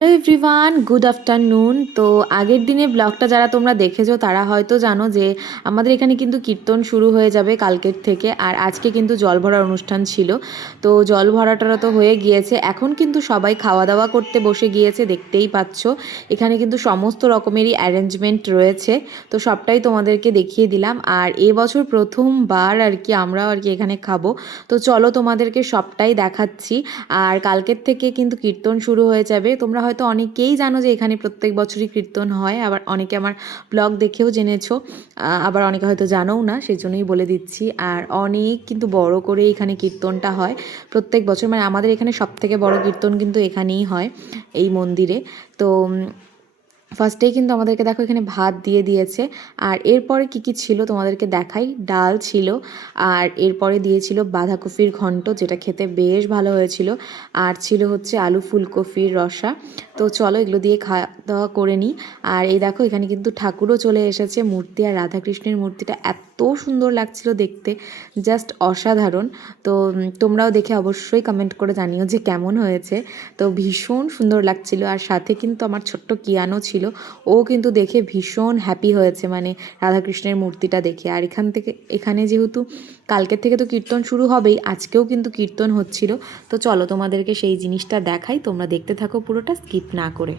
Hello everyone, good afternoon. তো আগের দিনের ব্লগটা যারা তোমরা দেখেছো তারা হয়তো জানো যে আমাদের এখানে কিন্তু কীর্তন শুরু হয়ে যাবে কালকের থেকে। আর আজকে কিন্তু জল ভরার অনুষ্ঠান ছিল। তো জল ভরাটা তো হয়ে গিয়েছে, এখন কিন্তু সবাই খাওয়া দাওয়া করতে বসে গিয়েছে, দেখতেই পাচ্ছ। এখানে কিন্তু সমস্ত রকমেরই অ্যারেঞ্জমেন্ট রয়েছে, তো সবটাই তোমাদেরকে দেখিয়ে দিলাম। আর এবছর প্রথমবার আর কি আমরাও আর কি এখানে খাবো। তো চলো তোমাদেরকে সবটাই দেখাচ্ছি। আর কালকের থেকে কিন্তু কীর্তন শুরু হয়ে যাবে। তোমরা হয়তো অনেকেই জানো যে এখানে প্রত্যেক বছরই কীর্তন হয়, আবার অনেকে আমার ব্লগ দেখেও জেনেছো, আবার অনেকে হয়তো জানোও না, সেই জন্যই বলে দিচ্ছি। আর অনেক কিন্তু বড় করে এখানে কীর্তনটা হয় প্রত্যেক বছর, মানে আমাদের এখানে সবথেকে বড় কীর্তন কিন্তু এখানেই হয়, এই মন্দিরে। তো ফার্স্টেই কিন্তু আমাদেরকে দেখো এখানে ভাত দিয়ে দিয়েছে। আর এরপরে কি কি ছিল তোমাদেরকে দেখাই। ডাল ছিল, আর এরপরে দিয়েছিল বাঁধাকপির ঘন্ট, যেটা খেতে বেশ ভালো হয়েছিল। আর ছিল হচ্ছে আলু ফুলকপির রসা। তো চলো এগুলো দিয়ে খাওয়া দাওয়া করে নিই। আর এই দেখো এখানে কিন্তু ঠাকুরও চলে এসেছে, মূর্তি। আর রাধাকৃষ্ণের মূর্তিটা এত সুন্দর লাগছিল দেখতে, জাস্ট অসাধারণ। তো তোমরাও দেখে অবশ্যই কমেন্ট করে জানিও যে কেমন হয়েছে। তো ভীষণ সুন্দর লাগছিল। আর সাথে কিন্তু আমার ছোট্ট কিয়ানো ছিল, ও কিন্তু দেখে ভীষণ হ্যাপি হয়েছে, মানে রাধাকৃষ্ণের মূর্তিটা দেখে। আর এখানে যেহেতু কালকের থেকে তো কীর্তন শুরু হবেই, আজকেও কিন্তু কীর্তন হচ্ছিল। তো চলো তোমাদেরকে সেই জিনিসটা দেখাই, তোমরা দেখতে থাকো পুরোটা স্কিপ না করে।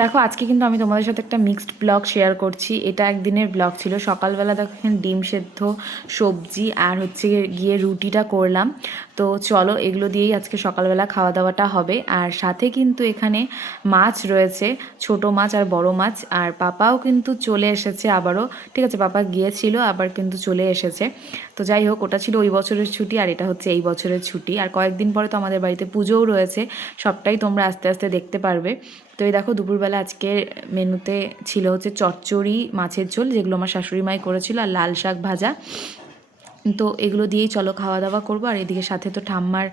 দেখো আজকে কিন্তু আমি তোমাদের সাথে একটা মিক্সড ব্লগ শেয়ার করছি। এটা একদিনের ব্লগ ছিল। সকালবেলা দেখো এখানে ডিম সেদ্ধ, সবজি আর হচ্ছে গিয়ে রুটিটা করলাম। তো চলো এগুলো দিয়েই আজকে সকালবেলা খাওয়া দাওয়াটা হবে। আর সাথে কিন্তু এখানে মাছ রয়েছে, ছোট মাছ আর বড় মাছ। আর পাপাও কিন্তু চলে এসেছে আবারও। ঠিক আছে, পাপা গিয়েছিল আবার কিন্তু চলে এসেছে। তো যাই হোক, ওটা ছিল ওই বছরের ছুটি আর এটা হচ্ছে এই বছরের ছুটি। আর কয়েকদিন পরে তো আমাদের বাড়িতে পুজোও রয়েছে, সবটাই তোমরা আস্তে আস্তে দেখতে পারবে। তো এই দেখো দুপুরবেলা আজকে মেনুতে ছিল হচ্ছে চচ্চড়ি, মাছের ঝোল, যেগুলো আমার শাশুড়ি মাই করেছিল, আর লাল শাক ভাজা। তো এগুলো দিয়েই চলো খাওয়া দাওয়া করবো। আর এদিকে সাথে তো ঠাম্মার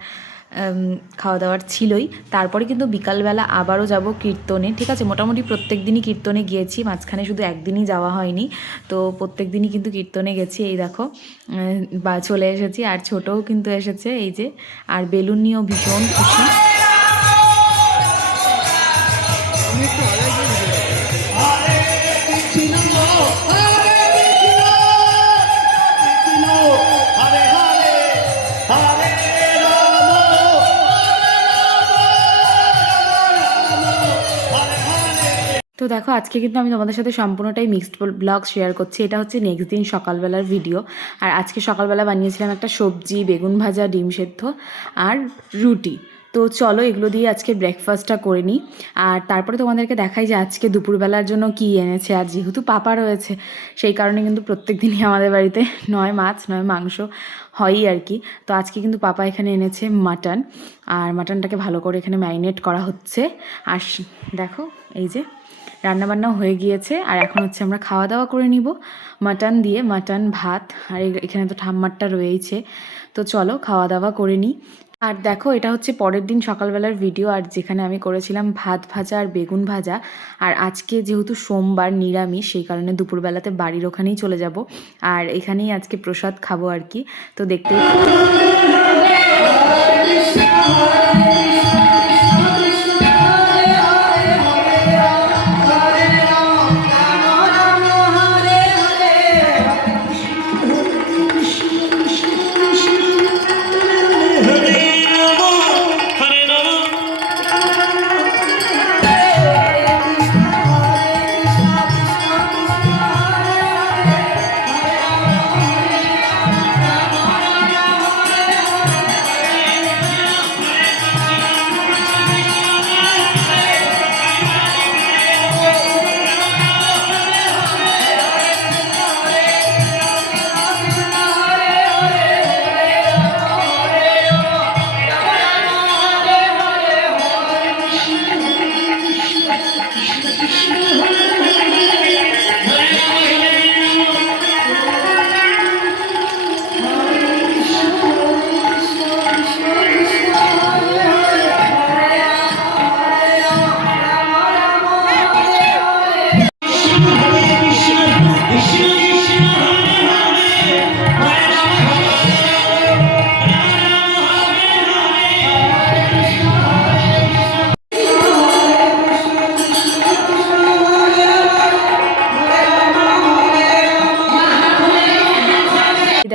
খাওয়া দাওয়ার ছিলই। তারপরে কিন্তু বিকালবেলা আবারও যাব কীর্তনে। ঠিক আছে, মোটামুটি প্রত্যেক দিনই কীর্তনে গিয়েছি, মাঝখানে শুধু একদিনই যাওয়া হয়নি। তো প্রত্যেক দিনই কিন্তু কীর্তনে গেছি। এই দেখো বা চলে এসেছি, আর ছোটও কিন্তু এসেছে এই যে। আর বেলুন নিয়েও ভীষণ খুশি। তো দেখো আজকে কিন্তু আমি তোমাদের সাথে সম্পূর্ণটাই মিক্সড ব্লগ শেয়ার করছি। এটা হচ্ছে নেক্সট দিন সকালবেলার ভিডিও। আর আজকে সকালবেলা বানিয়েছিলাম একটা সবজি, বেগুন ভাজা, ডিম সেদ্ধ আর রুটি। তো চলো এগুলো দিয়ে আজকে ব্রেকফাস্টটা করে নিই। আর তারপরে তোমাদেরকে দেখাই যে আজকে দুপুরবেলার জন্য কী এনেছে। আর যেহেতু পাপা রয়েছে সেই কারণে কিন্তু প্রত্যেক দিনই আমাদের বাড়িতে নয় মাছ নয় মাংস হয়ই আর কি। তো আজকে কিন্তু পাপা এখানে এনেছে মাটন। আর মাটনটাকে ভালো করে এখানে ম্যারিনেট করা হচ্ছে। আর দেখো এই যে রান্নাবান্নাও হয়ে গিয়েছে। আর এখন হচ্ছে আমরা খাওয়া দাওয়া করে নিব মাটন দিয়ে, মাটন ভাত। আর এখানে তো ঠাম্মারটা রয়েইছে। তো চলো খাওয়া দাওয়া করে নিই। আর দেখো এটা হচ্ছে পরের দিন সকালবেলার ভিডিও, আর যেখানে আমি করেছিলাম ভাত ভাজা আর বেগুন ভাজা। আর আজকে যেহেতু সোমবার নিরামিষ, সেই কারণে দুপুরবেলাতে বাড়ির ওখানেই চলে যাব। আর এখানেই আজকে প্রসাদ খাবো আর কি। তো দেখতেই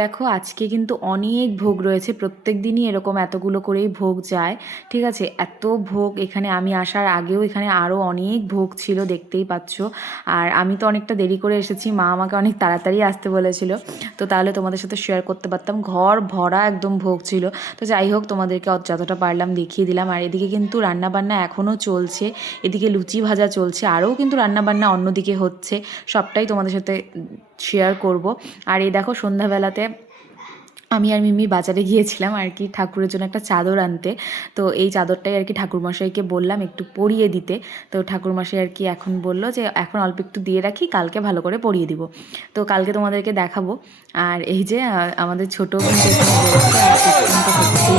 দেখো আজকে কিন্তু অনেক ভোগ রয়েছে। প্রত্যেক দিনই এরকম এতগুলো করেই ভোগ যায়। ঠিক আছে, এত ভোগ এখানে আমি আসার আগেও এখানে আরও অনেক ভোগ ছিল, দেখতেই পাচ্ছ। আর আমি তো অনেকটা দেরি করে এসেছি, মা আমাকে অনেক তাড়াতাড়ি আসতে বলেছিল। তো তাহলে তোমাদের সাথে শেয়ার করতে পারতাম। ঘর ভরা একদম ভোগ ছিল। তো যাই হোক, তোমাদেরকে যতটা পারলাম দেখিয়ে দিলাম। আর এদিকে কিন্তু রান্নাবান্না এখনও চলছে, এদিকে লুচি ভাজা চলছে, আরও কিন্তু রান্নাবান্না অন্যদিকে হচ্ছে। সবটাই তোমাদের সাথে শেয়ার করব। আর এই দেখো সন্ধ্যাবেলাতে আমি আর মিমি বাজারে গিয়েছিলাম আর কি ঠাকুরের জন্য একটা চাদর আনতে। তো এই চাদরটাই আর কি ঠাকুরমশাইকে বললাম একটু পরিয়ে দিতে। তো ঠাকুরমশাই আর কি এখন বললো যে এখন অল্প একটু দিয়ে রাখি, কালকে ভালো করে পরিয়ে দিব। তো কালকে তোমাদেরকে দেখাবো। আর এই যে আমাদের ছোটো কিন্তু এখানে রয়েছে, আর কীর্তনটা হচ্ছেই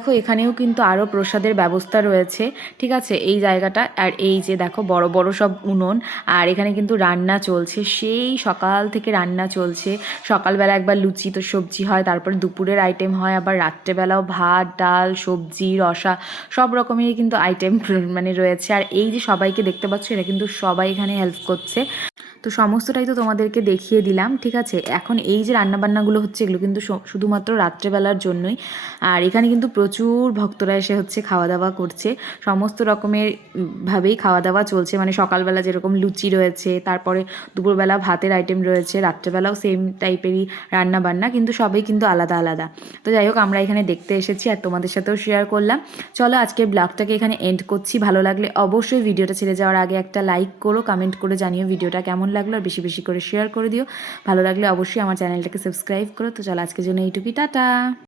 দেখো এখানেও কিন্তু আরও প্রসাদের ব্যবস্থা রয়েছে, ঠিক আছে, এই জায়গাটা। আর এই যে দেখো বড় বড় সব উনুন, আর এখানে কিন্তু রান্না চলছে, সেই সকাল থেকে রান্না চলছে। সকালবেলা একবার লুচি তো সবজি হয়, তারপরে দুপুরের আইটেম হয়, আবার রাত্রেবেলাও ভাত ডাল সবজি রসা সব রকমেরই কিন্তু আইটেম মানে রয়েছে। আর এই যে সবাইকে দেখতে পাচ্ছ, এরা কিন্তু সবাই এখানে হেল্প করছে। তো সমস্তটাই তো তোমাদেরকে দেখিয়ে দিলাম, ঠিক আছে। এখন এই যে রান্নাবান্নাগুলো হচ্ছে, এগুলো কিন্তু শুধুমাত্র রাত্রেবেলার জন্যই। আর এখানে কিন্তু প্রচুর ভক্তরা এসে হচ্ছে খাওয়া দাওয়া করছে, সমস্ত রকমের ভাবেই খাওয়া দাওয়া চলছে। মানে সকালবেলা যেরকম লুচি রয়েছে, তারপরে দুপুরবেলা ভাতের আইটেম রয়েছে, রাত্রেবেলাও সেম টাইপেরই রান্না বান্না, কিন্তু সবই কিন্তু আলাদা আলাদা। তো যাই হোক, আমরা এখানে দেখতে এসেছি আর তোমাদের সাথেও শেয়ার করলাম। চলো আজকের ব্লগটাকে এখানে এন্ড করছি। ভালো লাগলে অবশ্যই ভিডিওটা ছেড়ে যাওয়ার আগে একটা লাইক করো, কমেন্ট করে জানিও ভিডিওটা কেমন লাগলো, আর বেশি বেশি করে শেয়ার করে দিও। ভালো লাগলে অবশ্যই আমার চ্যানেলটাকে সাবস্ক্রাইব করো। তো চলো আজকের জন্য এইটুকুই, টাটা।